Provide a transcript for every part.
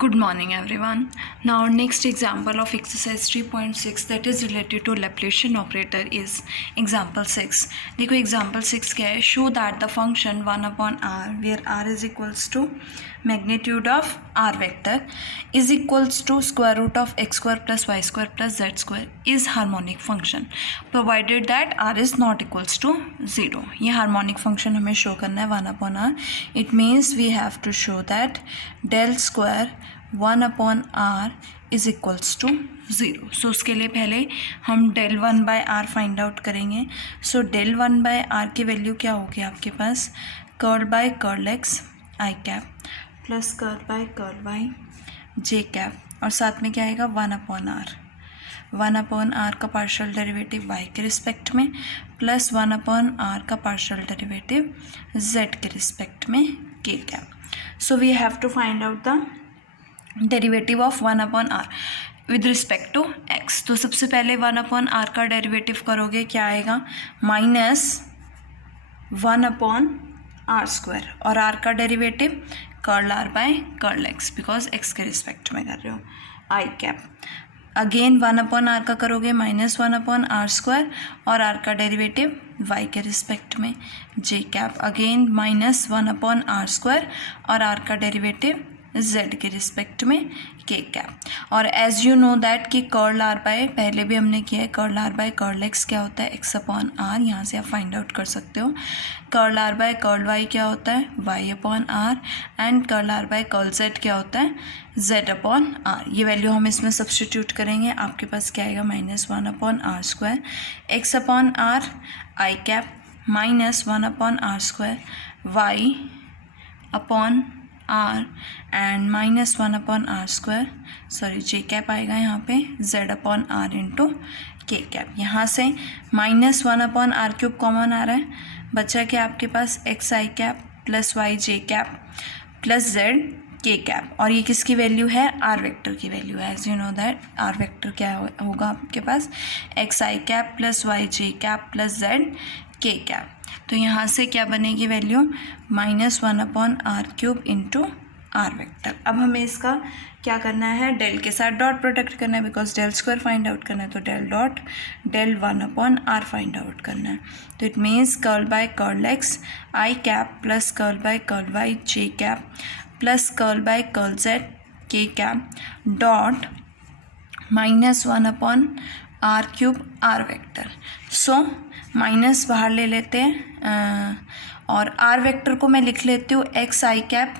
Good morning everyone. Now next example of exercise 3.6 that is related to Laplacian operator is example 6. देखो example 6 क्या है, show that the function 1 upon r where r is equals to magnitude of r vector is equals to square root of x square plus y square plus z square is harmonic function provided that r is not equals to 0. ये harmonic function हमें show करना है 1 upon r. It means we have to show that del square 1 upon r is equals to 0. So उसके लिए पहले हम del 1 by r find out करेंगे. So del 1 by r की वैल्यू क्या होगी आपके पास, curl by curl x i cap plus curl by curl y j cap और साथ में क्या आएगा 1 अपॉन आर. 1 अपॉन आर का पार्शियल डेरिवेटिव y के रिस्पेक्ट में प्लस 1 अपॉन आर का पार्शियल डेरिवेटिव z के रिस्पेक्ट में k cap. So we have to find out the derivative of 1 upon r with respect to x. तो सबसे पहले 1 upon r का डेरिवेटिव करोगे क्या आएगा, माइनस 1 अपॉन आर स्क्वायर और आर का derivative curl r by curl x because x के रिस्पेक्ट में कर रहे हो i cap. Again 1 upon r का करोगे माइनस 1 अपॉन आर स्क्वायर और आर का डेरिवेटिव y के रिस्पेक्ट में j cap. Again minus 1 upon r square और आर का डेरिवेटिव z के रिस्पेक्ट में k कैप. और एज यू नो दैट कि कर्ल आर बाय पहले भी हमने किया है, curl r by curl x क्या होता है x अपॉन आर, यहाँ से आप फाइंड आउट कर सकते हो. Curl r by curl y क्या होता है y upon r and curl r by curl z क्या होता है z अपॉन आर. ये वैल्यू हम इसमें सब्सटीट्यूट करेंगे. आपके पास क्या आएगा minus 1 upon r square x upon r i cap minus 1 upon r square y upon r and minus 1 upon r square sorry j cap आएगा यहाँ पे z upon are into k cap. यहाँ से minus 1 upon r cube common आ रहा है, बचा क्या आपके पास x i cap plus y j cap plus z k cap. और ये किसकी वैल्यू है, आर वेक्टर की वैल्यू है. As you know that r vector क्या होगा आपके पास x i cap plus y j cap plus z k cap. तो यहाँ से क्या बनेगी value minus 1 upon r cube into r vector. अब हमें इसका क्या करना है, डेल के साथ डॉट प्रोडक्ट करना है because del square find out करना है. तो del dot del 1 upon r find out करना है. तो it means curl by curl x i cap plus curl by curl y j cap plus curl by curl z k cap dot minus 1 upon r cube r vector. So minus बाहर ले लेते हैं और are vector को मैं लिख लेती हूँ x i cap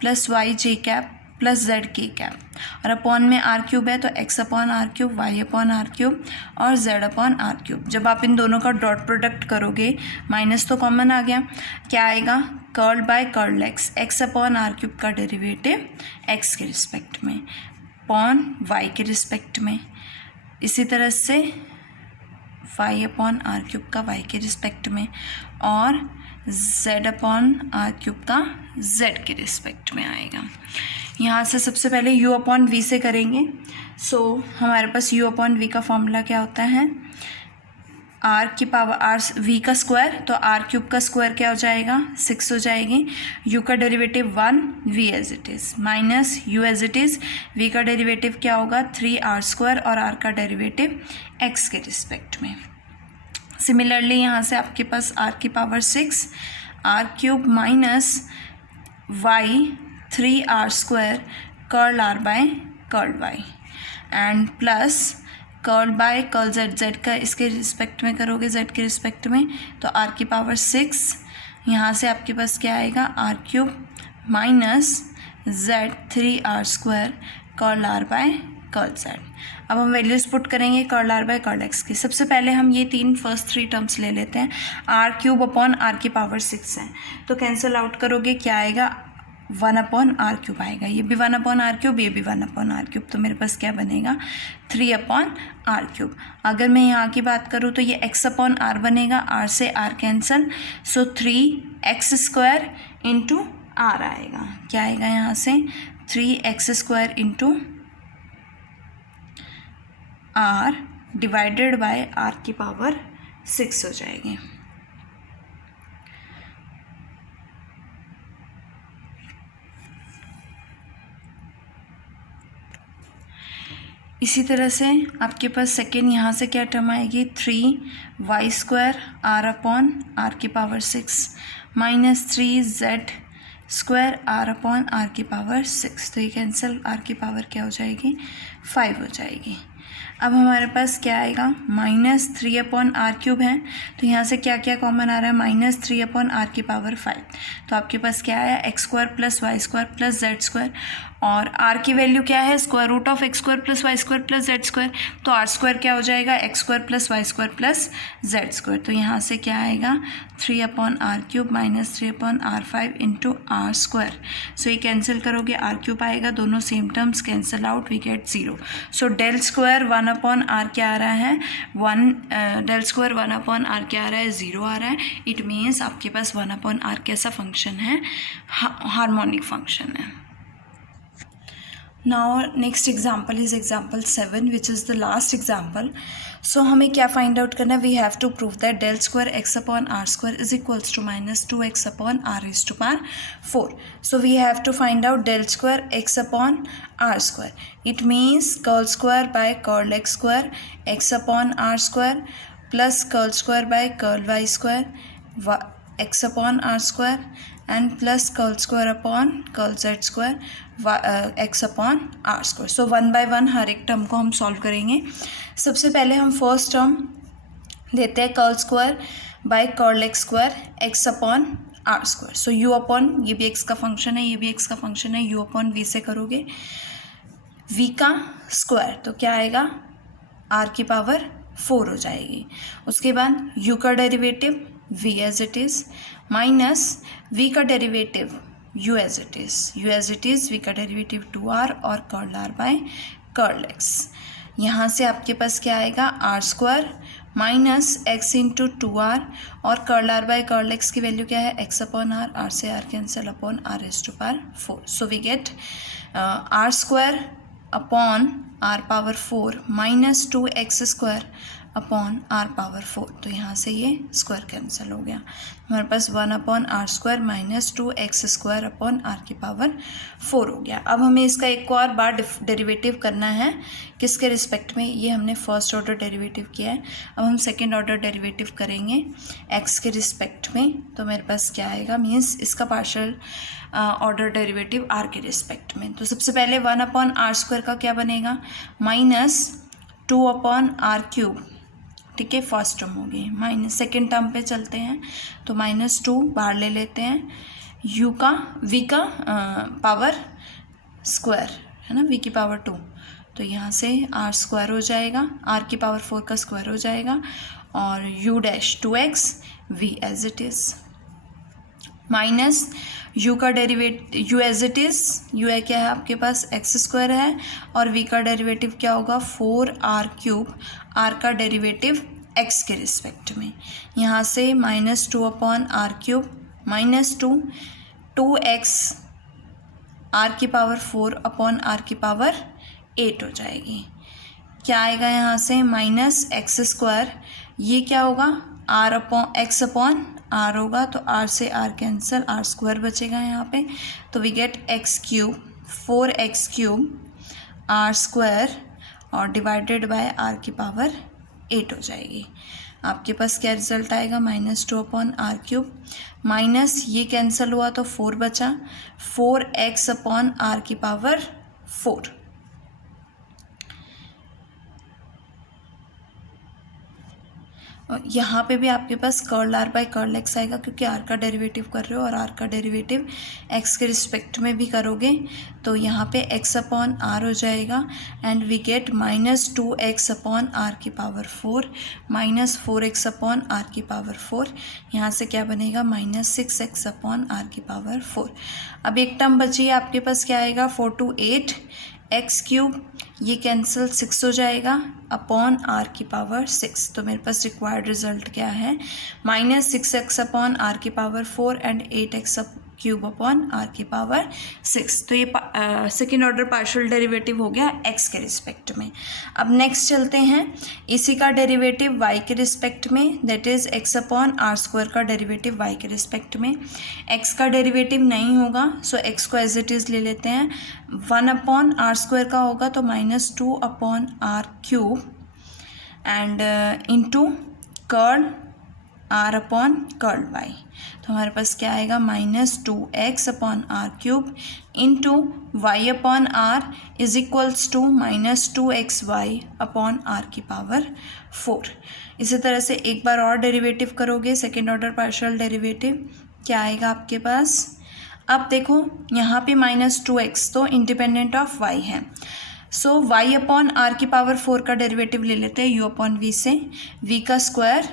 plus y j cap plus z k cap और अपॉन में आर क्यूब है तो x upon r cube y upon r cube और जेड अपॉन आर क्यूब. जब आप इन दोनों का डॉट प्रोडक्ट करोगे माइनस तो कॉमन आ गया, क्या आएगा curl by curl x x upon r cube का डेरिवेटिव एक्स के रिस्पेक्ट में अपॉन वाई के रिस्पेक्ट में, इसी तरह से वाई अपॉन आर क्यूब का वाई के रिस्पेक्ट में और z अपॉन आर क्यूब का z के रिस्पेक्ट में आएगा. यहाँ से सबसे पहले u अपॉन वी से करेंगे. सो हमारे पास u अपॉन वी का फॉर्मूला क्या होता है, r की पावर आर वी का स्क्वायर तो आर क्यूब का स्क्वायर क्या हो जाएगा 6 हो जाएगी. u का derivative 1 v as it is minus u as it is v का डेरिवेटिव क्या होगा 3r स्क्वायर और r का डेरिवेटिव x के रिस्पेक्ट में. सिमिलरली यहाँ से आपके पास r की power 6 r cube minus y 3r square curl r by curl y and plus curl by curl z का इसके रिस्पेक्ट में करोगे z के रिस्पेक्ट में तो r की पावर 6 यहाँ से आपके पास क्या आएगा r cube minus z 3r square curl r by curl z. अब हम वैल्यूज़ पुट करेंगे curl r by curl x की. सबसे पहले हम ये फर्स्ट थ्री टर्म्स ले लेते हैं. आर क्यूब अपॉन आर की पावर 6 है तो कैंसिल आउट करोगे क्या आएगा 1 अपॉन आर क्यूब आएगा, ये भी 1 अपॉन आर क्यूब ये भी 1 अपॉन आर क्यूब. तो मेरे पास क्या बनेगा 3 अपॉन आर क्यूब. अगर मैं यहाँ की बात करूँ तो ये x अपॉन आर बनेगा, आर से r cancel so 3x square into r आएगा. क्या आएगा यहाँ से 3x square into r divided by r की पावर 6 हो जाएगी. इसी तरह से आपके पास सेकेंड यहाँ से क्या टर्म आएगी 3y² r अपॉन r की power 6 minus 3z² r upon r की पावर 6। तो ये कैंसिल, r की पावर क्या हो जाएगी 5 हो जाएगी। अब हमारे पास क्या आएगा -3 अपॉन r³ है, तो यहाँ से क्या क्या कॉमन आ रहा है -3 अपॉन r की पावर 5। तो आपके पास क्या आया x² + y² + z², और r की वैल्यू क्या है √(x² + y² + z²। तो r² क्या हो जाएगा x² + y² + z²। तो यहाँ से क्या आएगा 3 upon r³ -3 upon r5 into r²। सो ये कैंसिल करोगे r³ आएगा, दोनों same terms cancel out, we get 0। So del² 1 upon r क्या आ रहा है 1, del² 1 अपॉन r क्या आ रहा है 0 आ रहा है। इट मीन्स आपके पास 1 अपॉन r कैसा फंक्शन है, हार्मोनिक फंक्शन है। Now next example is example 7, which is the last example. So हमें क्या find out करना है, we have to prove that del² x upon r² is equals to -2x upon r raised to power 4. So we have to find out del² x upon r². It means curl² by curl x² x upon r² plus curl² by curl y² x upon r² and plus curl² upon curl z² x upon r²। So 1 by 1 हर एक term को हम solve करेंगे। सबसे पहले हम first term लेते हैं curl² by curl x² x upon r²। So u upon, ये भी x का फंक्शन है, ये भी x का फंक्शन है, u अपॉन v से करोगे v का स्क्वायर, तो क्या आएगा r की पावर 4 हो जाएगी। उसके बाद u का derivative v as it is minus v का derivative u as it is v का डेरिवेटिव 2r और curl r by curl x। यहाँ से आपके पास क्या आएगा r² minus x into 2r और curl r by curl x की वैल्यू क्या है x अपॉन r से r cancel upon r raise to power 4। So we get r² upon r power 4 minus 2x² upon r power 4। तो यहाँ से ये square cancel हो गया, हमारे पास 1 upon r² minus 2x² upon r की पावर 4 हो गया। अब हमें इसका एक और बार डेरिवेटिव करना है, किसके रिस्पेक्ट में, ये हमने फर्स्ट ऑर्डर डेरिवेटिव किया है, अब हम सेकेंड ऑर्डर डेरिवेटिव करेंगे x के रिस्पेक्ट में। तो मेरे पास क्या आएगा, मीन्स इसका पार्शियल ऑर्डर डेरिवेटिव r के रिस्पेक्ट में। तो सबसे पहले 1 अपॉन r² का क्या बनेगा -2 अपॉन r³, ठीक है, फर्स्ट टर्म हो गई। माइनस सेकेंड टर्म पे चलते हैं, तो -2 बाहर ले लेते हैं, u का v का पावर स्क्वायर है ना, v की पावर 2, तो यहाँ से r² हो जाएगा, r की पावर 4 का स्क्वायर हो जाएगा, और u dash 2x v as it is minus u का derivative u as it is, u है क्या है आपके पास x² है, और v का डेरिवेटिव क्या होगा 4r³, r का डेरिवेटिव x के रिस्पेक्ट में। यहाँ से -2 upon r³ minus 2x r की पावर 4 अपॉन r की पावर 8 हो जाएगी। क्या आएगा यहाँ से -x², ये क्या होगा r upon x upon r होगा, तो r से r कैंसिल, r² बचेगा यहाँ पे, तो we get x³ 4x³ r² और डिवाइडेड बाय r की पावर 8 हो जाएगी। आपके पास क्या रिजल्ट आएगा -2 अपॉन r³ माइनस ये कैंसिल हुआ तो 4 बचा, 4x अपॉन r की पावर 4। यहाँ पे भी आपके पास curl r by curl x आएगा, क्योंकि r का डेरिवेटिव कर रहे हो और r का डेरिवेटिव x के रिस्पेक्ट में भी करोगे, तो यहाँ पे x अपॉन r हो जाएगा, and we get -2x upon r की power 4 minus 4x upon r की पावर 4। यहाँ से क्या बनेगा -6x अपॉन r की पावर 4। अब एक टर्म बची है आपके पास, क्या आएगा 4 to 8 x³, ये कैंसिल 6 हो जाएगा अपॉन r की पावर 6। तो मेरे पास रिक्वायर्ड रिजल्ट क्या है -6x अपॉन r की power 4 and 8x cube upon r की पावर 6। तो ये सेकेंड ऑर्डर पार्शियल डेरिवेटिव हो गया एक्स के रिस्पेक्ट में। अब नेक्स्ट चलते हैं, इसी का डेरिवेटिव वाई के रिस्पेक्ट में, that is x upon r square का डेरिवेटिव वाई के रिस्पेक्ट में। एक्स का डेरिवेटिव नहीं होगा, सो एक्स को एज इट इज़ ले लेते हैं। 1 अपॉन आर स्क्वायर का होगा तो -2 upon r cube and into curl r upon curl y. तो हमारे पास क्या आएगा, -2x upon r cube into y upon r is equals to -2xy upon r की पावर 4। इसी तरह से एक बार और डेरिवेटिव करोगे, सेकेंड ऑर्डर पार्शियल डेरिवेटिव, क्या आएगा आपके पास। अब देखो यहाँ पे -2x तो इंडिपेंडेंट ऑफ y है, सो y अपॉन आर की पावर 4 का डेरिवेटिव ले लेते हैं u अपॉन v से, v का स्क्वायर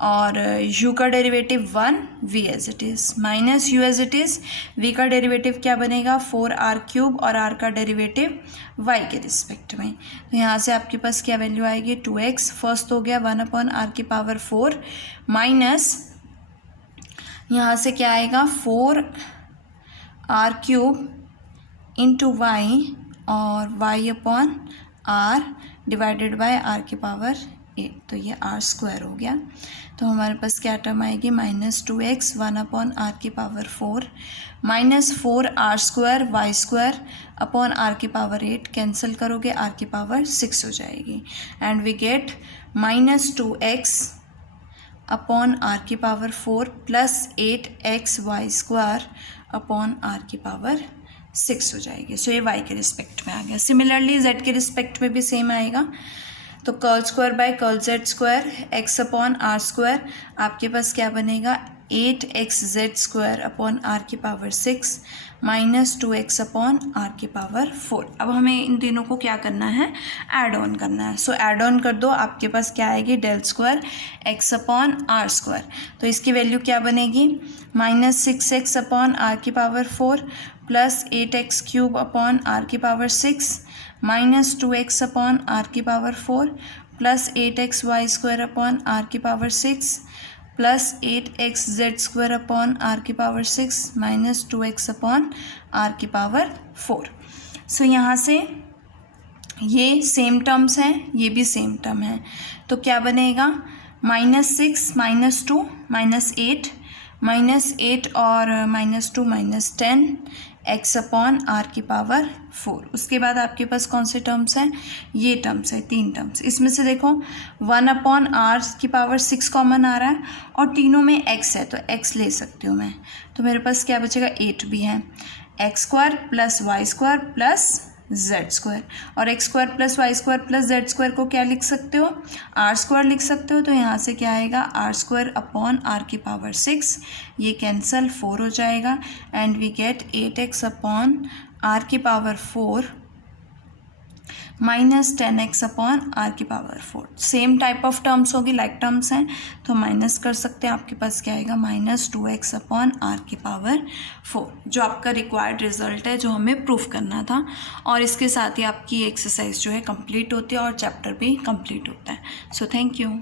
और u का derivative 1, v as it is minus u as it is, v का डेरिवेटिव क्या बनेगा 4r क्यूब और r का डेरिवेटिव y के रिस्पेक्ट में। तो यहाँ से आपके पास क्या वैल्यू आएगी 2x, फर्स्ट हो गया 1 अपॉन r की पावर 4 माइनस यहाँ से क्या आएगा 4r क्यूब इंटू y और y upon r divided by r की पावर 8, तो ये r स्क्वायर हो गया। तो हमारे पास क्या टर्म आएगी -2x 1 अपॉन r की power 4 minus 4r square y square upon r की पावर 8, कैंसिल करोगे r की पावर 6 हो जाएगी and we get -2x upon r की power 4 plus 8xy square upon r की पावर 6 हो जाएगी। सो ये y के रिस्पेक्ट में आ गया। सिमिलरली z के रिस्पेक्ट में भी सेम आएगा, तो curl square by curl z square x upon r square, आपके पास क्या बनेगा 8xz स्क्वायर अपॉन आर की power 6 minus 2x upon r की पावर 4। अब हमें इन तीनों को क्या करना है, ऐड ऑन करना है। सो ऐड ऑन कर दो, आपके पास क्या आएगी del square x upon r square, तो इसकी वैल्यू क्या बनेगी -6x अपॉन आर की power 4 plus 8x cube upon r की power 6 minus 2x upon r की power 4 plus 8xy square upon r की power 6 plus 8xz square upon r की power 6 minus 2x upon r की power 4। So यहाँ से ये same terms हैं, ये भी सेम टर्म है, तो क्या बनेगा -6 -2 -8 और -2 -10 x अपॉन आर की पावर 4। उसके बाद आपके पास कौन से टर्म्स हैं, ये टर्म्स है, 3 टर्म्स। इसमें से देखो 1 अपॉन आर की पावर 6 कॉमन आ रहा है और तीनों में x है, तो x ले सकती हूँ मैं, तो मेरे पास क्या बचेगा 8 भी है, x square plus y square plus z square, और x square plus y square plus z square को क्या लिख सकते हो, आर स्क्वायर लिख सकते हो। तो यहाँ से क्या आएगा आर स्क्वायर अपॉन आर की पावर 6, ये कैंसल 4 हो जाएगा and we get 8x upon r की power 4 minus 10x upon r की power 4। Same type of terms होगी, लाइक टर्म्स हैं, तो माइनस कर सकते हैं। आपके पास क्या आएगा -2x अपॉन आर की पावर 4, जो आपका रिक्वायर्ड रिजल्ट है, जो हमें प्रूफ करना था। और इसके साथ ही आपकी एक्सरसाइज जो है कंप्लीट होती है और चैप्टर भी कंप्लीट होता है। So thank you.